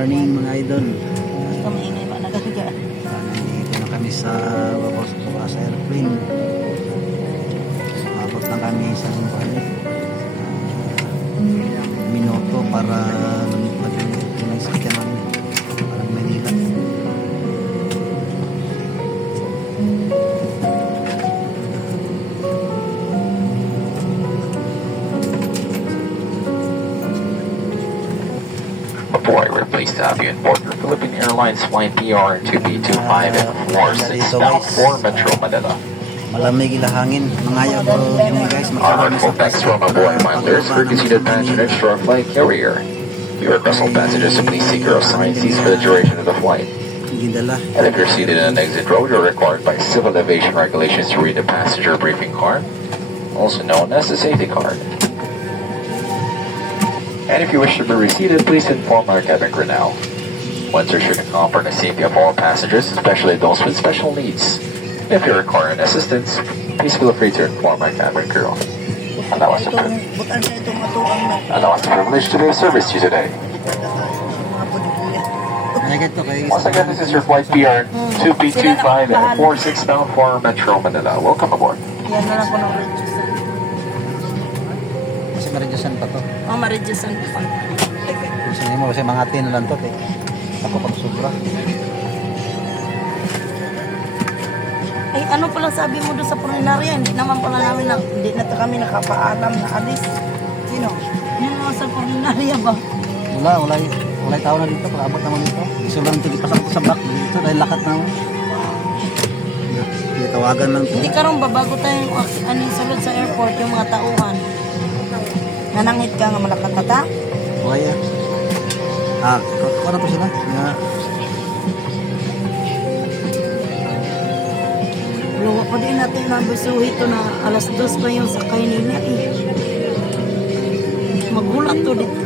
morning mga idol. Kamaingay ba nagaga? Nandito na kami sa airplane. Abot na kami sa minuto para lumipad yung sakyan namin. Parang Manila. Before I replace the Avian Border, Philippine Airlines Flight PR2B25 and 46 bound for Metro Manila. Malamig ilahangin. Mangayaw ko yun guys. Honorable thanks from our board minders for considered passengers for our flight carrier. Your vessel passengers, please seek your assigned seats for the duration of the flight. Gindala. And if you're seated in an exit row, you're required by civil aviation regulations to read the passenger briefing card, also known as the safety card. And if you wish to be reseated, please inform our cabin crew now. Once you're sure to comfort and safety of all passengers, especially those with special needs. If you require an assistance, please feel free to inform our cabin crew. Allow us the privilege to be of service to you today. Once again, this is your flight PR 2B25 and 46 bound for Metro Manila. Welcome aboard. Yan na lang ko ng redusan. Kasi ma-reducean pa to. Oh, ma-redusan pa. Gusto mo kasi mga 10 na lang to. Ako pag sobra. Ay, ano pala sabi mo doon sa pulinarya? Hindi naman pala namin hindi na kami nakapaalam na alis. Sino? Yan naman sa pulinarya ba? Wala tao na dito. Pag-abot naman dito. Gusto lang ito. Ipasok ko sa back dito dahil lakat na. Hindi tawagan lang to. Hindi karon ba bago tayong sulod sa airport yung mga tauhan? Nanangit ka nga malakatata? Okay kuha na po sila. Luwa pa din natin na busuhi ito na alas 2 pa yung sakay nila eh. Magulat to dito.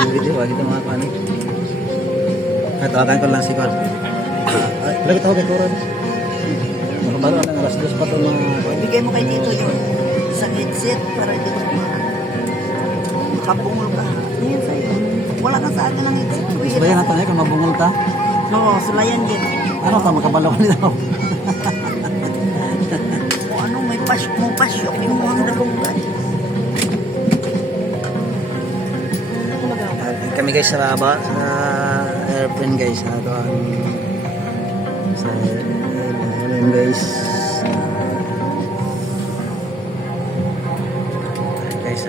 Ang video, wag ito mga panik. Tawagan ko lang si Kwan. Lagi tawag kay Koron. Baro lang alas 2 pa ito mga... Bigay mo kay dito yung isang headset para dito makabungol ka. Ayan sa'yo. Wala ka sa akin ng headset. Sabayan natin eh kung mabungol ta. Oo, sulayan din. Ano ka, makabalaw ka nito? O ano, may pasyok yung mga nagunggan. Kami guys sa airplane guys. Sa airplane guys. Guys,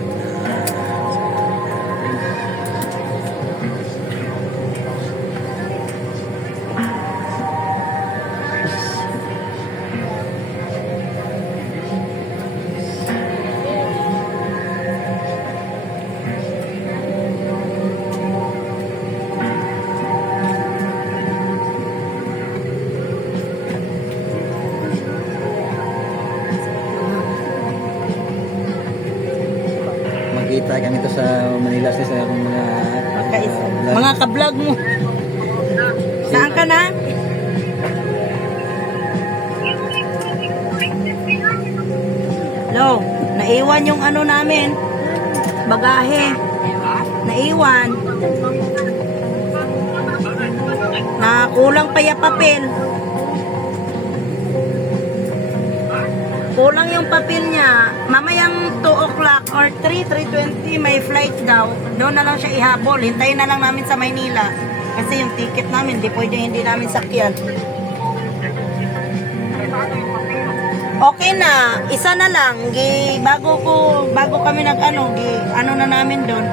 kita kami ito sa Manila sa mga Mga ka-vlog mo. Saan ka na? Hello, naiwan yung ano namin. Bagahe. Naiwan. Na kulang pa yung papel. Kulang yung papel niya. Mamayang 2 o'clock or 3:20 may flight daw. Doon na lang siya ihabol. Hintayin na lang namin sa Maynila. Kasi yung ticket namin, hindi namin sakyan. Okay na. Isa na lang. Bago kami ano na namin doon.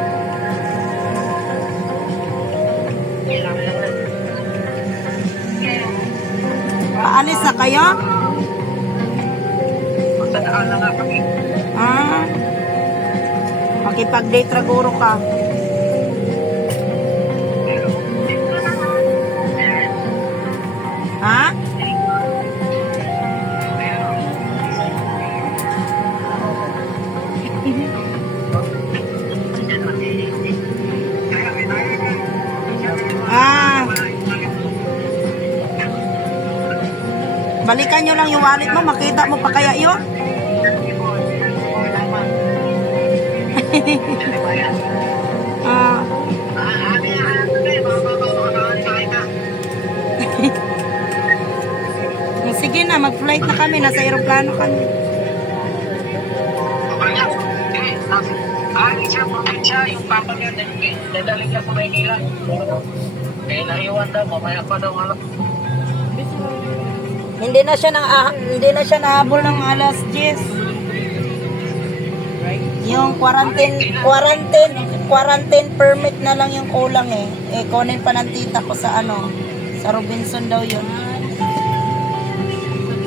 Paalis na kayo? Makipag-date raguro ka. Ha? Balikan nyo lang yung wallet mo. Makita mo pa kaya yun? flight na kami, nasa aeroplano kami. Siya, probinsya, yung papa niya, dadaling niya sa Maynila. Eh, naiwan daw, mamaya pa daw alam. Hindi na siya nahabol ng alas 10. Yung quarantine permit na lang yung kulang eh. Eh, kunin pa ng tita ko sa sa Robinson daw yun.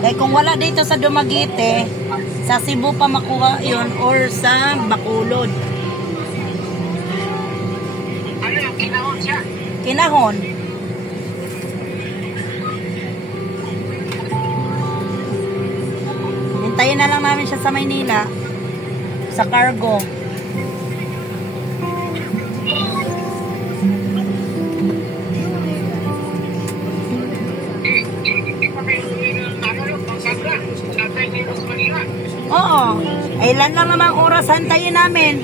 Eh, kung wala dito sa Dumaguete, sa Cebu pa makuha yun or sa Bacolod. Ano yung kinahon siya? Kinahon. Hintayin na lang namin siya sa Maynila. Sa cargo. Oo. Ilan lang naman oras hantayin namin.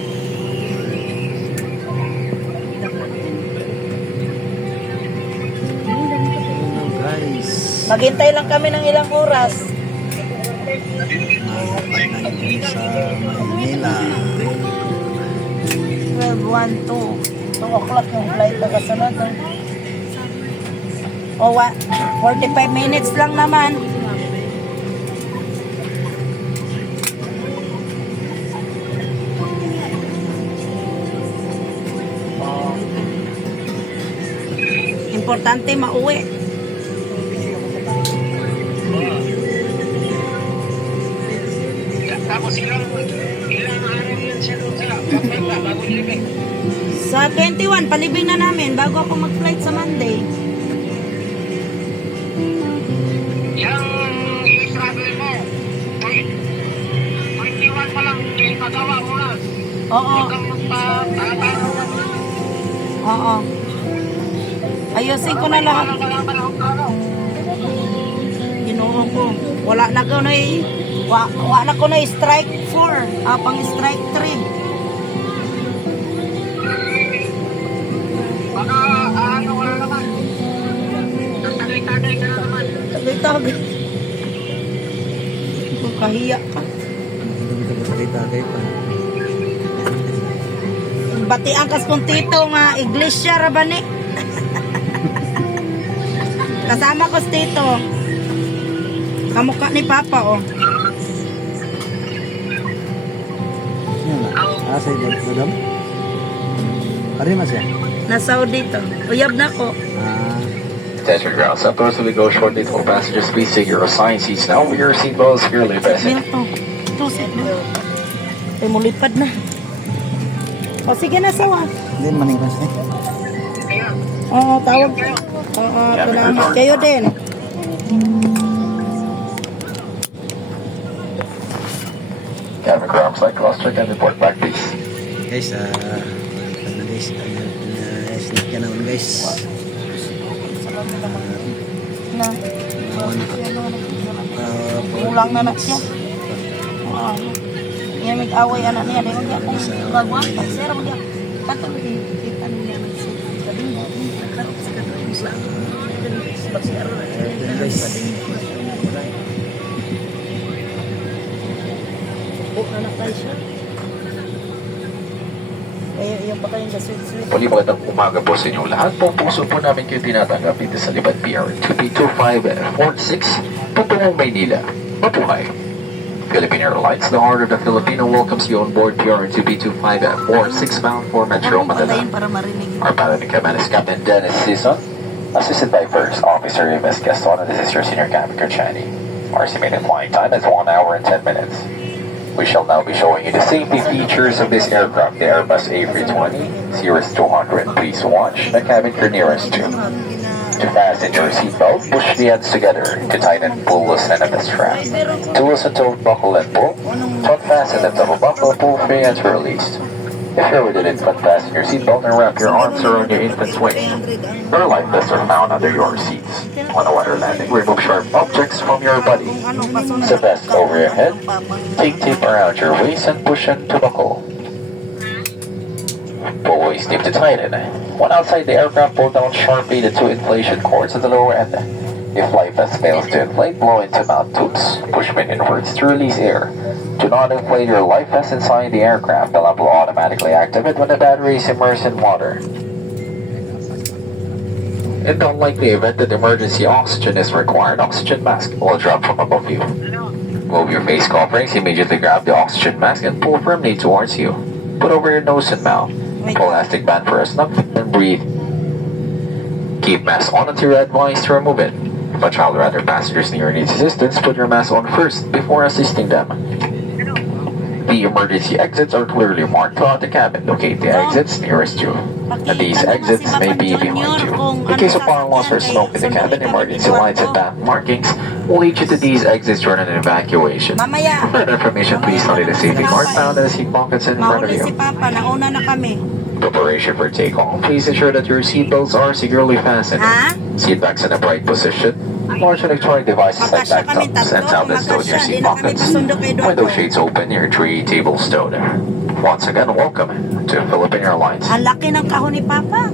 Hello guys. Maghintay lang kami ng ilang oras. Nandito sa Manila. 12:12. 2 o'clock yung flight na kasunod. O, 45 minutes lang naman. Importante mauwi. Tapos ilang araw yan siya doon sa Pampanga, bago nilibig. Sa 21, palibing na namin bago ako mag-flight sa Monday. Yung i-travel mo, 21 pa lang, ipagawa mo na. Oo. Huwag kang magpatataro na. Oo. Ayusin ko na lahat. Ginoo ko. Wala na ko na strike 4. Pang strike 3. Baka ano wala naman. Tatagay-tagay ka na naman. Tagay-tagay. Kung kahiya ka. Dito ba tagay-tagay pa? Bati ang kas kong tito nga iglesia rabani. Kasama ko si tito. Kamukha ni Papa oh. Yan na. Sa Dodom? Pari mas yan? Nasa dito. Uyab na ko. Attention ground stop doors will go shortly to all passengers. Please take your assigned seats now with your seatbelts securely fastened. Milto. Ito set mo. Ay mulipad na. O sige na sawa. Hindi maningkas eh. Oo, tawag. Oo, salamat kayo din. Cabin crew, flight cross check and report back, please. Guys, sleep ka naman guys. Na. Ulang na siya. Oo. Yan may away anak niya. Dahil hindi akong gagawa. Pagsira mo diya. Patuloy. Kita niya. Yung pa kayong sweet-sweet. Muli magandang umaga po sa inyong lahat. Buong puso po namin kayo tinatanggap dito sa Liban PR 2P2546 patungong Maynila. Mabuhay! Philippine Airlines, the heart of the Filipino, welcomes you on board PR 2P2546 bound for Metro Manila. Para marinig. Our pilot in command is Captain Dennis Sison, assisted by First Officer Ms. Gaston, and this is your senior captain, Chani. Our estimated flying time is 1 hour and 10 minutes. We shall now be showing you the safety features of this aircraft, the Airbus A320 Series 200. Please watch the cabin crew nearest to. To fasten your seatbelt, push the ends together to tighten, pull, loosen, and the strap. To loosen, to buckle and pull. To unfasten the double buckle, pull free and to released. If you're with it, unfasten your seatbelt and wrap your arms around your infant's waist. Your life vests are found under your seats. On a water landing, remove sharp objects from your body. The vest over your head. Take tape around your waist and push and to buckle. Pull waist tape to tighten. When outside the aircraft, pull down sharply the 2 inflation cords at the lower end. If life vest fails to inflate, blow into mouth tubes. Push main inwards to release air. Do not inflate your life vest inside the aircraft. The lamp will automatically activate when the battery is immersed in water. In the unlikely event that emergency oxygen is required, oxygen mask will drop from above you. Move your face coverings, immediately grab the oxygen mask and pull firmly towards you. Put over your nose and mouth. Pull elastic band for a snug and breathe. Keep mask on until you're advised to remove it. If a child or other passengers near needs assistance, put your mask on first before assisting them. The emergency exits are clearly marked throughout the cabin. Locate the exits nearest you. And these exits may be behind you. In case of fire loss or smoke in the cabin, emergency lights and path markings will lead you to these exits during an evacuation. Mamaya. For further information, please study the safety card found in the seat pockets in front of Mahuli you. si Papa, nauna na kami. Preparation for takeoff. Please ensure that your seatbelts are securely fastened. Ha? Seat backs in a bright position. Large electronic devices like Magkasya kami laptops and tatlo. tablets stowed in your Magkasya. Di seat na kami pockets. pasundo kay Dodo. Window shades open, your tray table stowed. Once again, welcome to Philippine Airlines. Ang laki ng kahon ni Papa.